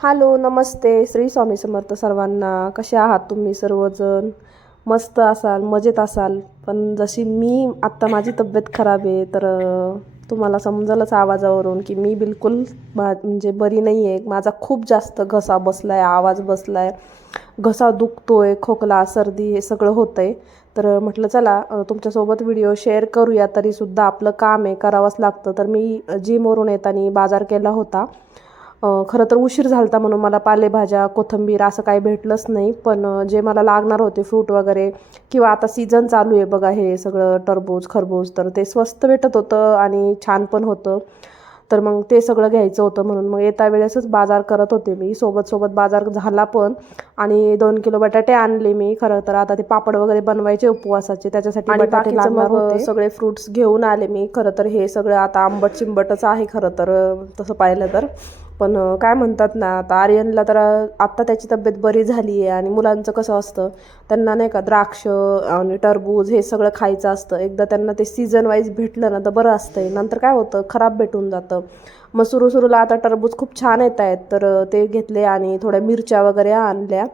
Hello, नमस्ते. श्री स्वामी समर्थ सर्वांना. कसे आहात तुम्ही सर्वजण? मस्त असाल, मजेत असाल. पण जशी मी आत्ता माझी तब्येत खराब आहे, तर तुम्हाला समजलंच आवाजावरून की मी बिलकुल म्हणजे बरी नाही आहे. माझा खूप जास्त घसा बसला आहे, आवाज बसला आहे, घसा दुखतोय, खोकला, सर्दी हे सगळं होतं आहे. तर म्हटलं चला तुमच्यासोबत व्हिडिओ शेअर करूया. तरीसुद्धा आपलं काम आहे, करावंच लागतं. तर मी जिमवरून येताना बाजार केला होता. खरं तर उशीर झाला होता म्हणून मला पालेभाज्या, कोथिंबीर असं काही भेटलंच नाही. पण जे मला लागणार होते फ्रूट वगैरे किंवा आता सीझन चालू आहे बघा, हे सगळं टरबूज, खरबूज, तर ते स्वस्त भेटत होतं आणि छान पण होतं. तर मग ते सगळं घ्यायचं होतं म्हणून मग येता वेळेसच बाजार करत होते मी. सोबत बाजार झाला पण. आणि 2 किलो बटाटे आणले मी. खरं तर आता ते पापड वगैरे बनवायचे उपवासाचे, त्याच्यासाठी आणि बटाटे लागणार होते. सगळे फ्रुट्स घेऊन आले मी. खरं तर हे सगळं आता आंबट चिंबटच आहे खरं तर, तसं पाहिलं तर. पण काय म्हणतात ना, आता आर्यनला तर आत्ता त्याची तब्येत बरी झाली आहे. आणि मुलांचं कसं असतं, त्यांना नाही का द्राक्ष आणि टरबूज हे सगळं खायचं असतं. एकदा त्यांना ते सीझन वाईज भेटलं ना तर बरं असतंय. नंतर काय होतं, खराब भेटून जातं. मग सुरूला आता टरबूज खूप छान येत आहेत, तर ते घेतले. आणि थोड्या मिरच्या वगैरे आणल्या.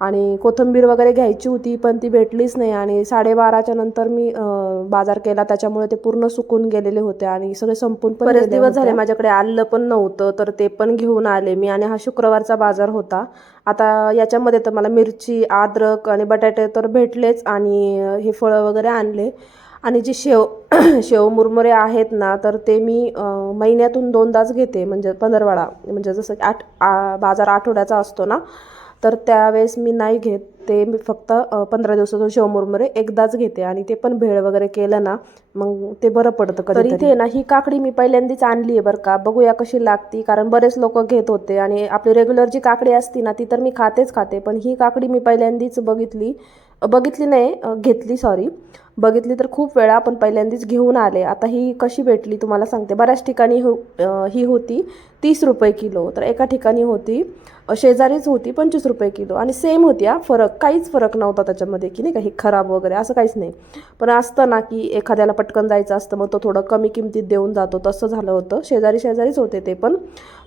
आणि कोथिंबीर वगैरे घ्यायची होती, पण ती भेटलीच नाही. आणि 12:30च्या नंतर मी बाजार केला, त्याच्यामुळे ते पूर्ण सुकून गेलेले होते आणि सगळे संपून पण बरेच दिवस झाले. माझ्याकडे आलं पण नव्हतं, तर ते पण घेऊन आले मी. आणि हा शुक्रवारचा बाजार होता. आता याच्यामध्ये तर मला मिरची, अद्रक आणि बटाटे तर भेटलेच. आणि हे फळं वगैरे आणले. आणि जे शेव मुरमुरे आहेत ना, तर ते मी महिन्यातून 2दाच घेते. म्हणजे पंधरवडा, म्हणजे जसं की बाजार आठवड्याचा असतो ना, तर त्यावेळेस मी नाही घेत. ते मी फक्त 15 दिवसातून शेवमुरमुरे एकदाच घेते. आणि ते पण भेळ वगैरे केलं ना, मग ते बरं पडतं कधीतरी. तरी ते ना, ही काकडी मी पहिल्यांदाच आणली आहे बरं का. बघूया कशी लागती, कारण बरेच लोक घेत होते. आणि आपली रेग्युलर जी काकडी असती ना, ती तर मी खाते. पण ही काकडी मी पहिल्यांदाच बघितली नाही, घेतली, सॉरी. बघितली तर खूप वेळा, पण पहिल्यांदाच घेऊन आले. आता ही कशी भेटली तुम्हाला सांगते. बऱ्याच ठिकाणी ही होती 30 रुपये किलो, तर एका ठिकाणी होती, शेजारीच होती, 25 रुपये किलो. आणि सेम होती हा, काहीच फरक नव्हता त्याच्यामध्ये, की नाही का, हे खराब वगैरे असं काहीच नाही. पण असतं ना, की एखाद्याला पटकन जायचं असतं, मग तो थोडं कमी किमतीत देऊन जातो, तसं झालं होतं. शेजारीच होते ते पण.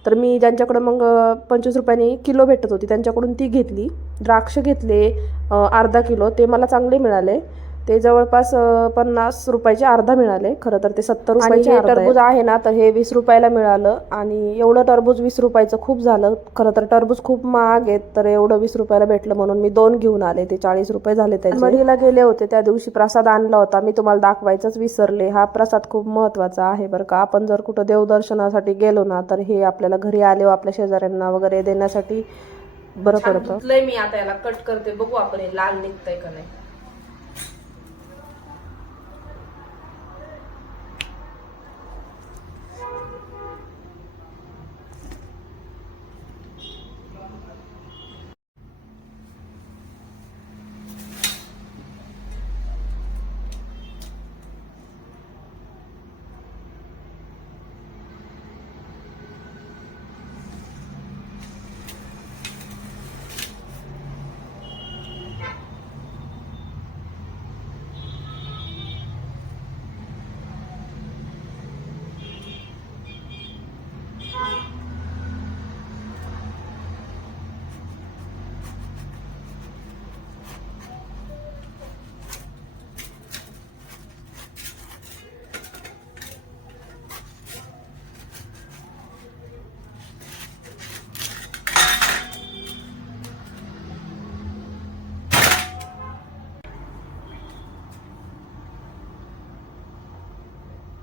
तर मी ज्यांच्याकडं मग 25 रुपयांनी किलो भेटत होती, त्यांच्याकडून ती घेतली. द्राक्ष घेतले अर्धा किलो, ते मला चांगले मिळाले. ते जवळपास 50 रुपयाचे अर्धा मिळाले. खरं तर ते 70 रुपयाचे अर्धा. टरबूज आहे ना, तर हे 20 रुपयाला मिळालं. आणि एवढं टरबूज 20 रुपयाचं खूप झालं. खरं तर टरबूज खूप महाग आहेत, तर एवढं 20 रुपयाला भेटलं म्हणून मी 2 घेऊन आले. ते 40 रुपये झाले त्याचे. मढीला गेले होते त्या दिवशी, प्रसाद आणला होता मी, तुम्हाला दाखवायचंच विसरले. हा प्रसाद खूप महत्त्वाचा आहे बरं का. आपण जर कुठं देवदर्शनासाठी गेलो ना, तर हे आपल्याला घरी आल्यावर आपल्या शेजाऱ्यांना वगैरे देण्यासाठी बरं पडतं. मी आता याला कट करते, बघू आपण हे लाल निघतंय का नाही.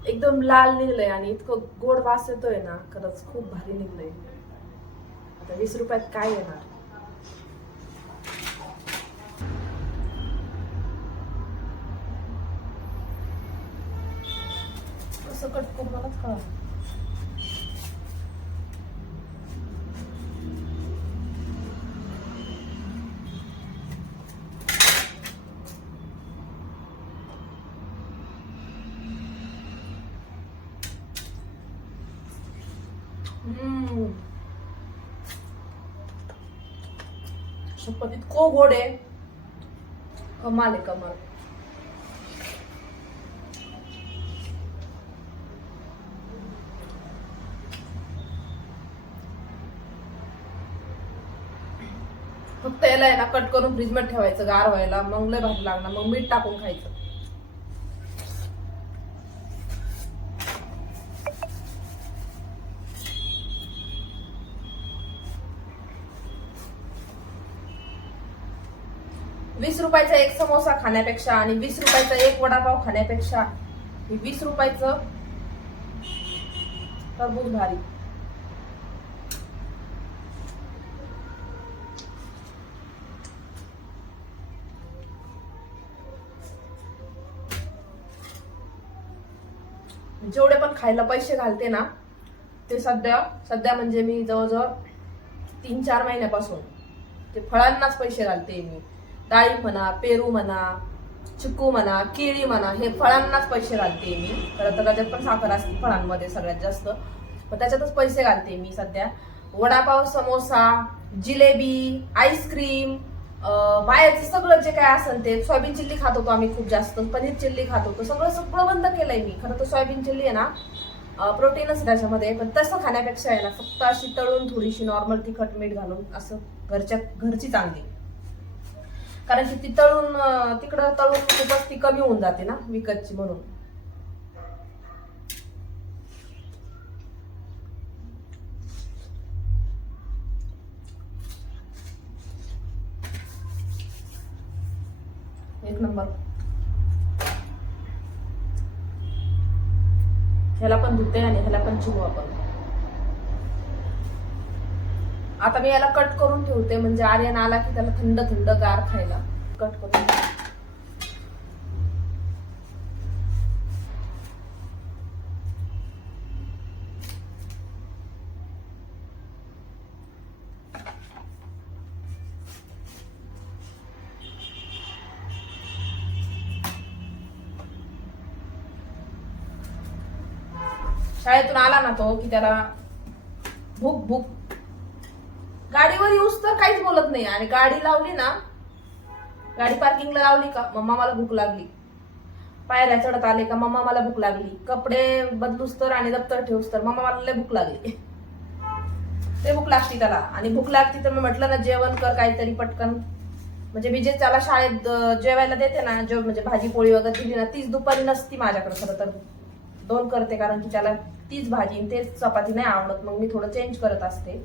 एकदम लाल निघलंय आणि इतकं गोड वास येतोय ना, खरंच खूप भारी निघलंय. आता 20 रुपयात काय येणार. कसं कट करू मलाच कळलं. शपथ, इतकं गोड आहे, कमाल आहे, कमाल. फक्त याला आहे ना कट करून फ्रीज मध्ये ठेवायचं गार व्हायला, मग लय भारी लागणार, मग मीठ टाकून खायचं. ₹20 एक समोसा खाण्यापेक्षा आणि ₹20 एक वडापाव खाण्यापेक्षा 20 टरबूज भारी. जेवढे पण खायला पैसे घालते ना ते सध्या म्हणजे मी जवळजवळ 3-4 महिन्यापासून ते फळांनाच पैसे घालते. मी डाळिंब म्हणा, पेरू म्हणा, चिकू म्हणा, केळी म्हणा, हे फळांनाच पैसे घालते मी. खरं तर त्याच्यात पण साखर असते फळांमध्ये सगळ्यात जास्त, पण त्याच्यातच पैसे घालते मी सध्या. वडापाव, समोसा, जिलेबी, आईस्क्रीम, बाहेरचं सगळं जे काय असेल ते. सोयाबीन चिल्ली खात होतो आम्ही खूप जास्त, पनीर चिल्ली खात होतो, सगळं बंद केलंय मी. खरं तर सोयाबीन चिल्ली आहे ना प्रोटीनच त्याच्यामध्ये, पण तसं खाण्यापेक्षा आहे ना फक्त अशी तळून थोडीशी नॉर्मल तिखट मीठ घालून असं घरची चांगली. कारण की ती तिकडं तळून खूपच ती कमी होऊन जाते ना विकतची, म्हणून. एक नंबर. ह्याला पण धुते आणि ह्याला पण चिमू आपण. आता मी याला कट करून ठेवते, म्हणजे आर्यन आला की त्याला थंड थंड गार खायला कट करून. शाळेतून आला ना तो की त्याला भूक गाडीवर येऊस तर काहीच बोलत नाही, आणि गाडी लावली ना, गाडी पार्किंगला लावली का मम्मा मला भूक लागली, पायऱ्या चढत आले का मम्मा मला भूक लागली, कपडे बदलूस तर आणि दप्तर ठेवूस तर मम्मा मला लय भूक लागली. ते भूक लागती त्याला. आणि भूक लागती तर मी म्हटलं ना जेवण कर काहीतरी पटकन, म्हणजे मी जे त्याला शाळेत जेवायला देते ना, म्हणजे भाजी पोळी वगैरे दिली ना, तीच दुपारी नसती माझ्याकडे. खरं तर 2 करते, कारण की त्याला तीच भाजी तेच चपाती नाही आवडत, मग मी थोडं चेंज करत असते.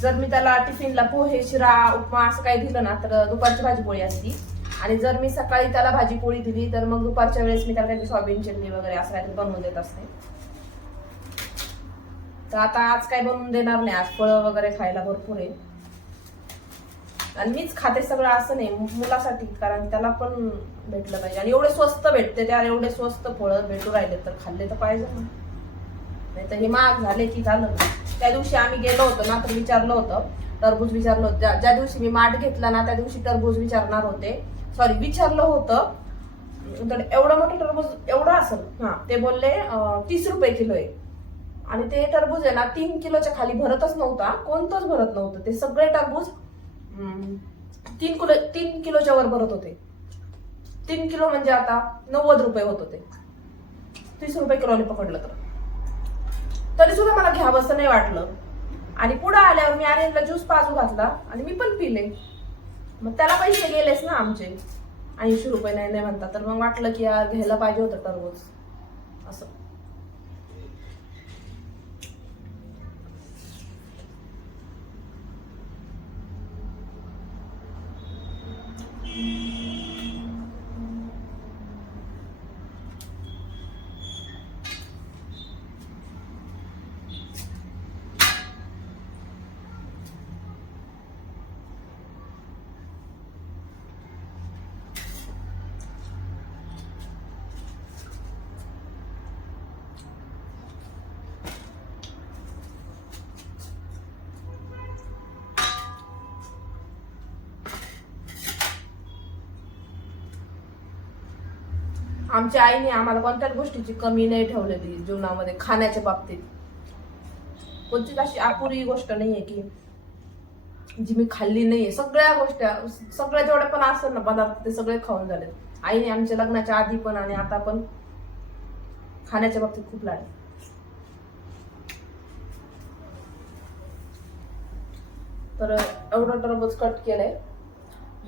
जर मी त्याला टिफिनला पोहे, शिरा, उपमा असं काही दिलं ना तर दुपारची भाजी पोळी असती, आणि जर मी सकाळी त्याला भाजी पोळी दिली तर मग दुपारच्या वेळेस मी त्याला काही सोयाबीन चिल्ली वगैरे असं काहीतरी बनवून देत असते. तर आता आज काय बनवून देणार नाही, आज फळं वगैरे खायला भरपूर आहे, आणि मीच खाते सगळं असं नाही, मुलासाठी, कारण त्याला पण भेटलं पाहिजे. आणि एवढे स्वस्त भेटते त्याला, एवढे स्वस्त फळं भेटू राहिले तर खाल्ले तर पाहिजे ना, नाही तर हे महाग झाले की झालं. त्या दिवशी आम्ही गेलो होतो ना तर विचारलं होतं, टरबूज विचारलं होतं. ज्या दिवशी मी माठ घेतला ना त्या दिवशी टरबूज विचारणार होते, विचारलं होतं. तर एवढं मोठं टरबूज एवढं असेल, ते बोलले ₹30 किलो आहे. आणि ते टरबूज आहे ना 3 किलोच्या खाली भरतच नव्हता, कोणतंच भरत नव्हतं. ते सगळे टरबूज 3 किलोच्या वर भरत होते. 3 किलो म्हणजे आता ₹90 होत होते, ₹30 किलोने पकडलं तर. तरी सुद्धा मला घ्यावंसं नाही वाटलं. आणि पुढे आल्यावर मी आर्यनला ज्यूस पाजू घातला आणि मी पण पिले. मग त्याला पैसे गेलेच ना आमचे, ₹80 नाही म्हणता. तर मग वाटलं की यार घ्यायला पाहिजे होतं टरबूज असं. आमच्या आईने आम्हाला कोणत्याच गोष्टीची कमी नाही ठेवलेली जीवनामध्ये. खाण्याच्या बाबतीत कोणतीच अशी अपुरी गोष्ट नाहीये की जी मी खाल्ली नाहीये. सगळ्या जेवढे पण असतात ना पदार्थ ते सगळे खाऊन झाले. आईने आमच्या लग्नाच्या आधी पण आणि आता पण खाण्याच्या बाबतीत खूप लाड. तर एवढं टरबूज कट केलंय,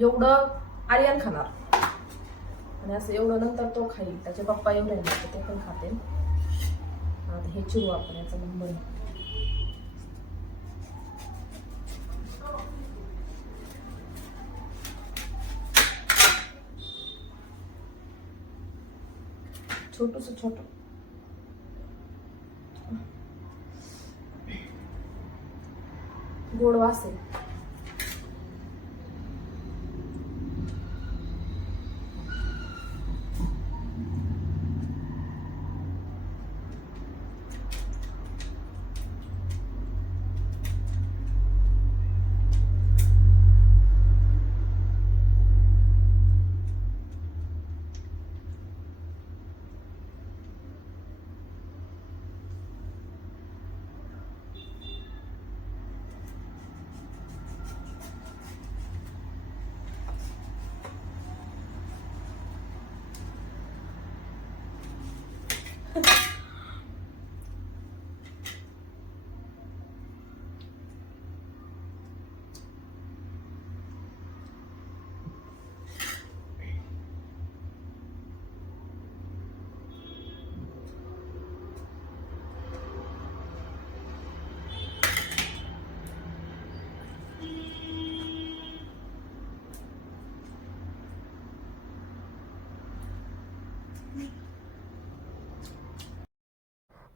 एवढं आर्यन खाणार आणि असं एवढं नंतर तो खाईल. त्याचे पप्पा एवढे नाही ते पण खाते. आता हे चिरू आपण याचा नंबर. छोटूस छोटं गोड वास आहे.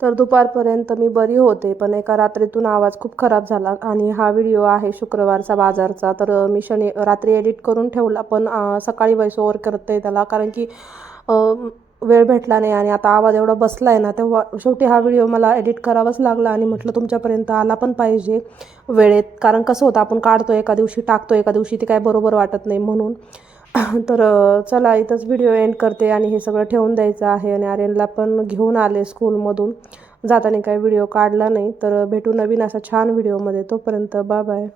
तर दुपारपर्यंत मी बरी होते, पण एका रात्रीतून आवाज खूप खराब झाला. आणि हा व्हिडिओ आहे शुक्रवारचा बाजारचा. तर मी रात्री एडिट करून ठेवला, पण सकाळी व्हॉइस ओव्हर करते त्याला, कारण की वेळ भेटला नाही आणि आता आवाज एवढा बसला आहे ना, तेव्हा शेवटी हा व्हिडिओ मला एडिट करावाच लागला. आणि म्हटलं तुमच्यापर्यंत आला पण पाहिजे वेळेत, कारण कसं होतं आपण काढतो एका दिवशी टाकतो एका दिवशी, ते काय बरोबर वाटत नाही म्हणून. तर चला इथंच व्हिडिओ एंड करते आणि हे सगळं ठेवून द्यायचं आहे. आणि आर्यनला पण घेऊन आले स्कूलमधून, जाताना काही व्हिडिओ काढला नाही. तर भेटू नवीन असा छान व्हिडिओमध्ये, तोपर्यंत बाय बाय.